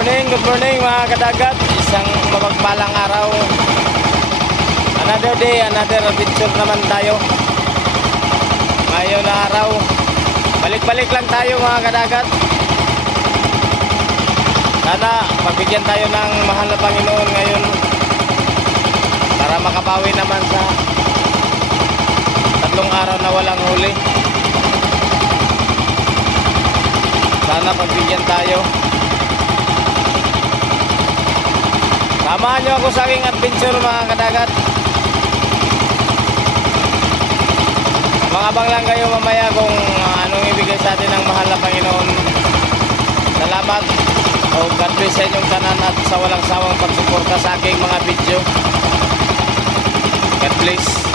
good morning mga kadagat. Isang mapagpalang araw. Another day, another adventure naman tayo. Ngayon na araw, balik-balik lang tayo mga kadagat. Sana pagbigyan tayo ng mahal na Panginoon ngayon para makabawi naman sa 3 araw na walang huli. Sana pagbigyan tayo. Samahan nyo ako sa aking adventure mga kadagat. Abang-abang lang kayo mamaya kung anong ibigay sa atin ng mahal na Panginoon. Salamat. God bless sa inyong tanan at sa walang sawang pagsuporta sa aking mga video. God bless.